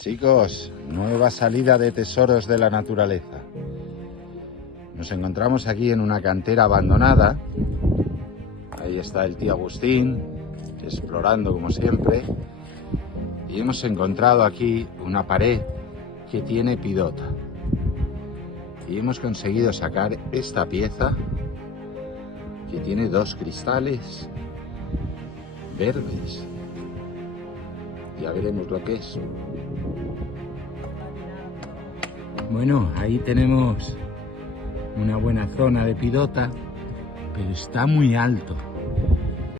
Chicos, nueva salida de tesoros de la naturaleza. Nos encontramos aquí en una cantera abandonada. Ahí está el tío Agustín, explorando como siempre. Y hemos encontrado aquí una pared que tiene epidota. Y hemos conseguido sacar esta pieza que tiene dos cristales verdes. Ya veremos lo que es. Bueno, ahí tenemos una buena zona de epidota, pero está muy alto.